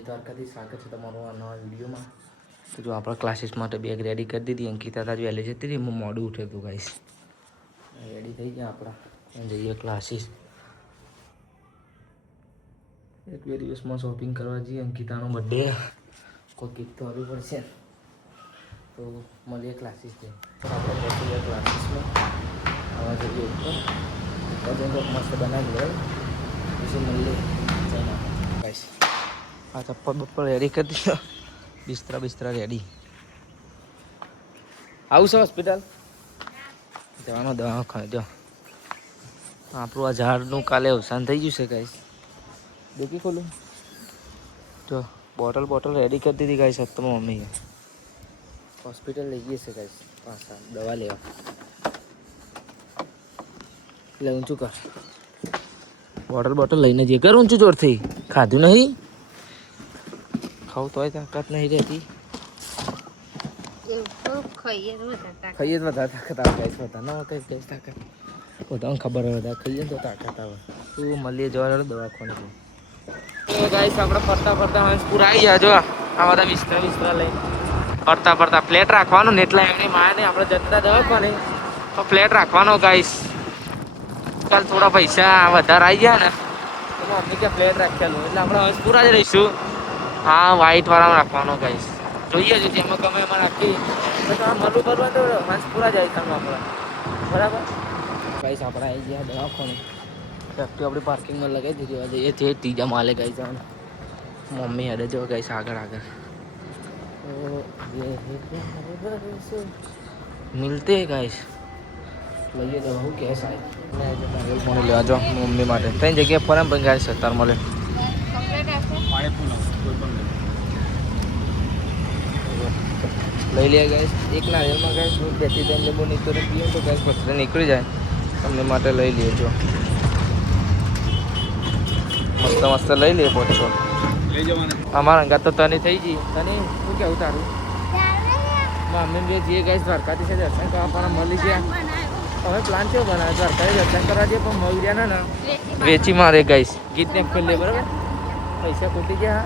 દ્વારકાથી સ્વાગત છે તમારું આ નવા વિડીયોમાં. તો જો આપણા ક્લાસીસ માટે બેગ રેડી કરી દીધી. અંકિતા તાજ વહેલી જતી રહી, હું મોડું ઉઠે હતું ગાઈસ. રેડી થઈ ગયા આપણા, જઈએ ક્લાસીસ. એક બે દિવસમાં શોપિંગ કરવા જઈએ. અંકિતાનો બર્થડે, કોઈ ગિફ્ટ તો આવવી પડશે. તો મળીએ ક્લાસીસ જઈએ. આપણે પહોંચી ગયા ક્લાસીસમાં. આવા જઈએ ઉપર જઈને મસ્ત બનાવી લે, પછી મળીએ ગાઈસ. આ ચપ્પલ બપ્પલ રેડી કરી દીધો, બિસ્તરા રેડી. આવું છે હોસ્પિટલ જવાનો, દવા ખાજો. આપણું આ ઝાડનું કાલે અવસાન થઈ ગયું છે ગાઈસ. દેખી ખોલું તો બોટલ રેડી કરી દીધી ગાઈસ. હપ્તામાં મમ્મીએ હોસ્પિટલ લઈ ગઈ છે ગાઈસ, પાછા દવા લેવા. એટલે ઊંચું કર, બોટલ લઈને જઈએ. કર ઊંચું જોરથી. ખાધું નહીં, ખાવું તોય તાકાત નહીં રહેતી. ખાઈએ જ વધારે તાકાત આવે ગાઈસ. વધારે ના કઈ કઈ તાકાત બધાને ખબર હોય, વધારે ખાઈએ તો તાકાત આવે. તું મળીએ જવા દવાખાને. તો ગાઈસ આપણે ફરતા હંસપુર આવી ગયા. જો આ બધા વિસ્તરા લઈને ફરતા ફ્લેટ રાખવાનું ને, એટલે એમની માયા ને આપણે જતા દવાખાને તો ફ્લેટ રાખવાનો ગાઈસ. ચાલ થોડા પૈસા વધારે આવી ગયા ને તો મમ્મી કે ફ્લેટ રાખેલું, એટલે આપણે હંસપુરા જ રહીશું. હા, વ્હાઈટ વાળામાં રાખવાનો ગાઈસ. જોઈએ છે જેમાં ગમે એમાં રાખી તો મળવું કરવા તો હંસપુરા જાય તમે આપણે, બરાબર ગાઈસ. આપણે આવી ગયા દવાખાને. એક્ટિવ આપણી પાર્કિંગમાં લગાવી દીધી. જઈએ છે ત્રીજા માલે ગાઈસ. મમ્મી હેડે જો ગાઈસ આગળ મિલતે ગાઈસ. લઈએ તો હું કે સાહેબ મને લેવા જાઓ મમ્મી માટે. ત્રણ જગ્યાએ ફરે પણ ગાઈસ અત્યારે મળે. લઈ લે ગાઈસ. એક નારિયેલમાં ગાઈસ દૂધ 2 થી 3 લીંબુ નીકળી પીએ તો ગાઈસ પથરી નીકળી જાય. તમને માટે લઈ લેજો, મસ્ત લઈ લે. પોતો અમારા અંગાત તો તને થઈ ગઈ. તને શું કેવું તારું? મમ્મી બે જઈએ ગાઈસ દ્વારકાથી છે દર્શન કરવા, પણ મળી ગયા. હવે પ્લાન કેવો બનાવે? દ્વારકાથી દર્શન કરવા જઈએ પણ મળી ને વેચી મારે ગાઈસ. ગીતને ખોલી બરાબર, પૈસા ખૂટી ગયા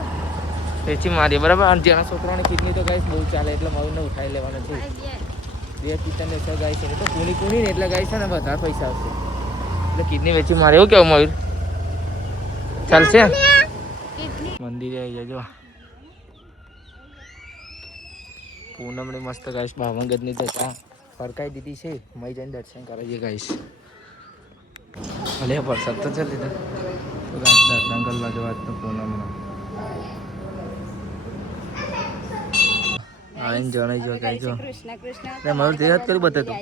વેચી મારી બરાબર. અને જેના છોકરાની કિડની તો ગાઈસ બહુ ચાલે, એટલે મયુરને ઉઠાવી લેવાનો છે. 2 કિડની છે ગાઈસ, એને તો કુણી ને એટલે ગાઈસ છે ને વધારે પૈસા આવશે, એટલે કિડની વેચી મારે. એવું કેવું મયુર? ચાલશે. મંદિરે આવી જજો. પૂનમની મસ્ત ગાઈસ ભાવનગરની જતા ફરકાઈ દીધી છે. મય જઈને દર્શન કરાવીએ ગાઈસ. ભલે વરસાદ તો ચાલી તો દર્શન કરવા જવા તો પૂનમમાં આવીને જણાઈ જો ગાઈ. જો મારું તે યાદ કર્યું બતાતું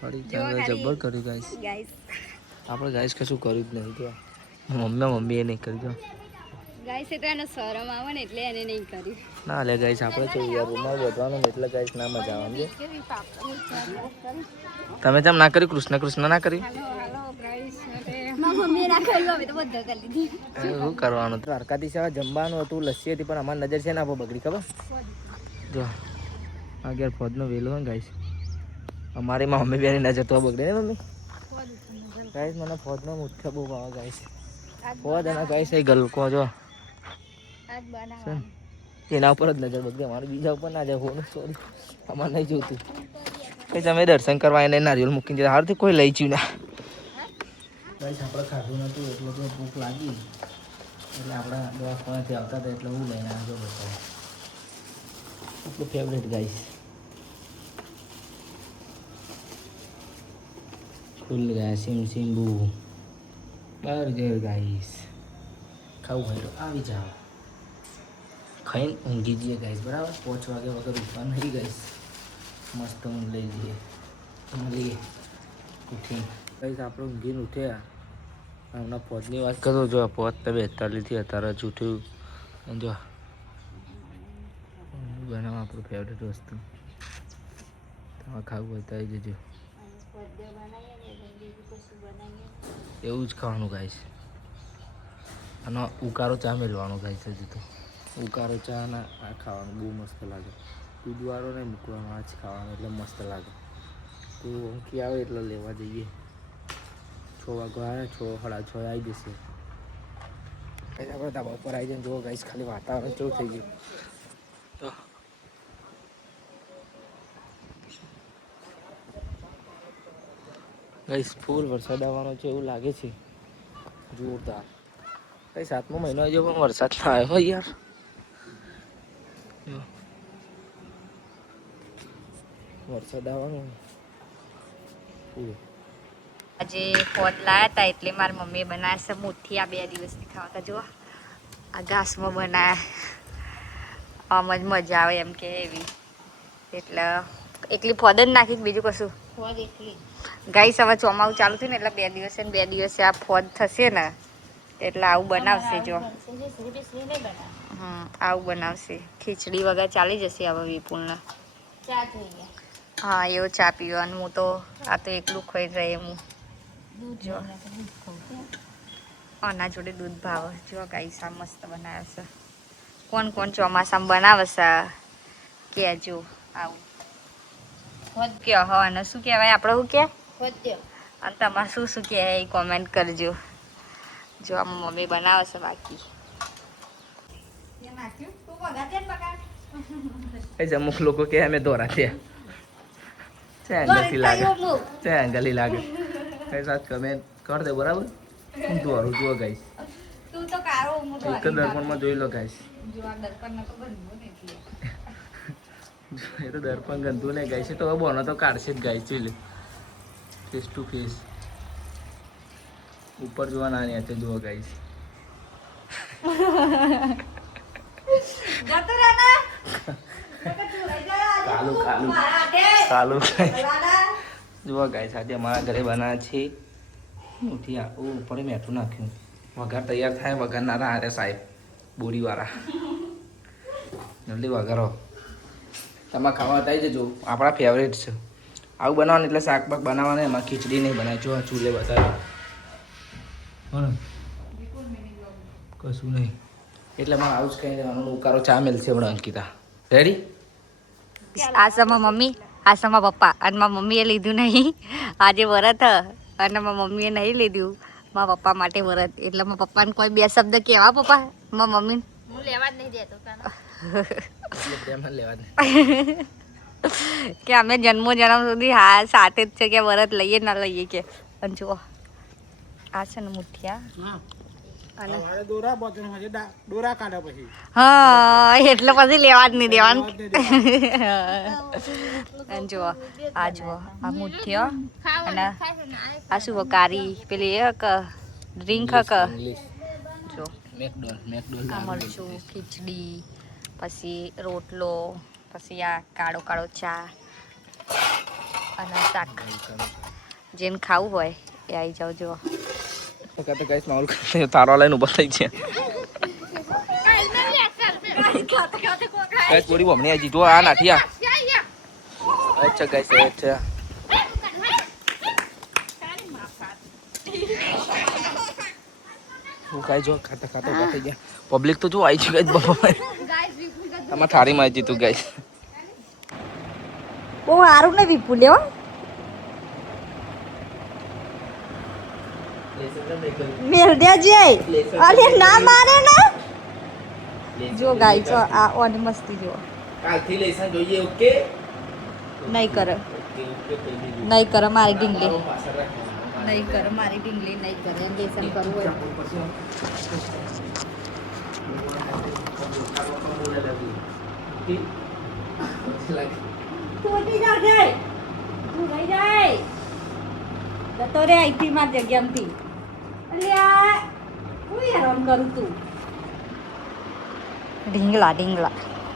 ફરી જબ્બર કર્યું ગાઈસ. આપણે ગાઈસ કશું કર્યું જ નહીં. જો મમ્મી એ નહીં કર્યું. ગાઈસ એટલે એને શરમ આવે ને એટલે એને નહીં કર્યું. ના લે ગાઈસ, આપણે તો રૂમમાં વધવાનું એટલે ગાઈસ ના મજા આવે. તમે તેમ ના કર્યું? કૃષ્ણ ના કર્યું? શું કરવાનું? દ્વારકાધીશ હવે જમવાનું હતું, લસ્સી હતી, પણ અમારી નજર છે ને આપણે બગડી. ખબર જો આગળ ફોજનો વેલો હોય ગાઈસ. અમારી મમ્મી બેની નજર તો બગડે ને મમ્મી. ગાઈસ મને ફોજનો મુખ્ય બહુ ભાવે ગાઈસ. ફોજ અને ગાઈસ એ ગલકો જો એના ઉપર જ નજર બગડે. અમારે બીજા ઉપર ના જાય. હોનું સોરી, અમારે નહીં જોતું. કઈ તમે દર્શન કરવા એને નારિયેલ મૂકીને જતા હારથી કોઈ લઈ ચ્યું ના. ગાઈસ આપણે ખાધું નતું એટલે તો ભૂખ લાગી, એટલે આપણા દવાખાનાથી આવતા હતા એટલે હું લઈને આવજો. બધા આપણું ફેવરેટ ગાઈસ ફૂલ ગયા. સિંબુ બર્ગર ગાઈસ. ખાવું હોય તો આવી જાઓ, ખાઈને ઊંઘી જઈએ ગાઈસ. બરાબર 5 વાગે વગર ઉઠવા નહીં ગાઈસ. મસ્ત ઊંઘ લઈ લઈએ, મળીએ ઉઠી ગાઈસ. આપણે ઊંઘીને ઉઠ્યા. હમણાં ફોજની વાત કરું. જો 5:42 અત્યારે જ ઉઠ્યું. જો બનાવ આપણું ફેવરેટ વસ્તુ. તમારે ખાવું હોય તો આવી જજો. એવું જ ખાવાનું ગાઈસ. અને ઉકાળો ચા મેળવાનો ગાઈસ. હજુ તો ઉકાળો ચા ના આ ખાવાનું બહુ મસ્ત લાગે. દૂધવાળો નહીં મૂકવાનો, આ જ ખાવાનું એટલે મસ્ત લાગે. તો ઊંઘી આવે એટલે લેવા જઈએ. 6 વાગે આવ્યા, 6 સાડા 6 આવી જશે. ગાઈસ આપણે ધાબા ઉપર આવી જઈને જુઓ ગાઈસ ખાલી વાતાવરણ કેવું થઈ ગયું તો ગાઈસ ફૂલ વરસાદ આવવાનો છે એવું લાગે છે જોરદાર કઈ 7મો મહિનો આવ્યો પણ વરસાદ ના આવ્યો હોય યાર વરસાદ આવવાનો આજે ફોન લાયા હતા એટલે મારી મમ્મીએ બનાવ્યા છે મુઠ્ઠી. આ 2 દિવસથી ખાવાતા જુઓ આ ઘાસમાં બનાવ્યા આમ જ મજા આવે એમ કે એવી એટલે એકલી ફોદ જ નાખી બીજું કશું ગાઈસ હવે ચોમાસું ચાલુ થયું ને એટલે 2 દિવસે ને 2 દિવસે આ ફોદ થશે ને એટલે આવું બનાવશે જો આવું બનાવશે ખીચડી વગર ચાલી જશે હવે વિપુલને હા એવો ચા પીવાનું હું તો આ તો એકલું ખાઈ રહે હું જો આના જોડે દૂધ ભાવે જો ગાઈસ આ મસ્ત બનાવે છે કોણ કોણ ચોમાસામાં બનાવે છે કહેજો આવું કે હા અને શું કહેવાય આપણે શું કે અને તમારે શું શું કહેવાય એ કોમેન્ટ કરજો જો આમ મમ્મી બનાવે છે બાકી અમુક લોકો કે અમે દોરા છે અંગલી લાગે કઈ સાથ કમેન્ટ કર દે બરાબર હું દોરું જુઓ ગાઈસ તું તો કારો હું તો એક દર્પણમાં જોઈ લો ગાઈસ જો આ દર્પણ ન તો બનવું ને એટલે એ તો દર્પણ ગંદુ ને ગાઈસ તો હવે બોનો તો કાઢશે જ ગાઈસ જોઈ લે ફેસ ટુ ફેસ ઉપર જોવા ના નીચે જુઓ ગાઈસ જતો રહે ને કાલુ કાલુ કાલુ જુઓ ગાઈસ આજે અમારા ઘરે બનાવે છે મુઠી ઉપર મેઠું નાખ્યું વઘાર તૈયાર થાય વઘારનારા હારે સાહેબ બોરીવાળા જલ્દી વઘારો તમારે ખાવા થઈ જજો આપણા ફેવરેટ છે આવું બનાવવાનું એટલે શાક બાક બનાવવાનું એમાં ખીચડી નહીં બનાવી જો ચૂલે બતાવે કશું નહીં એટલે મારે આવું જ કહી દેવાનું ઉકારો ચા મેલશે હમણાં અંકિતા રેડી આસામાં મમ્મી આસામાં પપ્પા અને મારા મમ્મીએ લીધું નહીં આજે વરત અને મારા મમ્મીએ નહીં લીધું મારા પપ્પા માટે વરત એટલે મારા પપ્પાને કોઈ 2 શબ્દ કહેવા પપ્પા મારા મમ્મીને હું લેવા જ નહીં દેતો કે અમે જન્મો જન્મ સુધી હા સાથે જ છે કે વરત લઈએ ના લઈએ કે અને જુઓ આ છે ને મુઠિયા હા એટલે પછી લેવા જ નહીં દેવાનું જુઓ આ જુઓ આ મુઠ્ઠીઓ અને આ શું કારી પેલી એક ડ્રિંક હક જો આ મરચું ખીચડી પછી રોટલો પછી આ કાળો કાળો ચા અને શાક જેને ખાવું હોય એ આવી જાવ જુઓ તો ગાઈસ માહોલ તારો લઈને ઉભા થઈ છે ગાઈસ પૂરી બમણી આવી જો આ નાઠી આ અચ્છા ગાઈસ અચ્છા હું કાઈ જો ખાતા ખાતા ઉભા થઈ ગયા પબ્લિક તો જો આવી છે ગાઈસ બાપા આમાં થાળીમાં આવી તું ગાઈસ બહુ સારું ને વિપુલ લેવો મેલ દેજે અરે ના મારે ના જો ગાઈ તો આ ઓન મસ્તી જો કાલથી લેસન જોઈએ ઓકે નહીં કરે નહીં કરે મારી ઢીંગલી નહીં કરે મારી ઢીંગલી નહીં કરે એમ લેસન કરવું હોય તોટી જા જાય તું રહી જાય જતો રે અહીંથી માર જગ્યામાંથી અલ્યા હું હેરાન કરું તું ઢીંગલા ઢીંગલા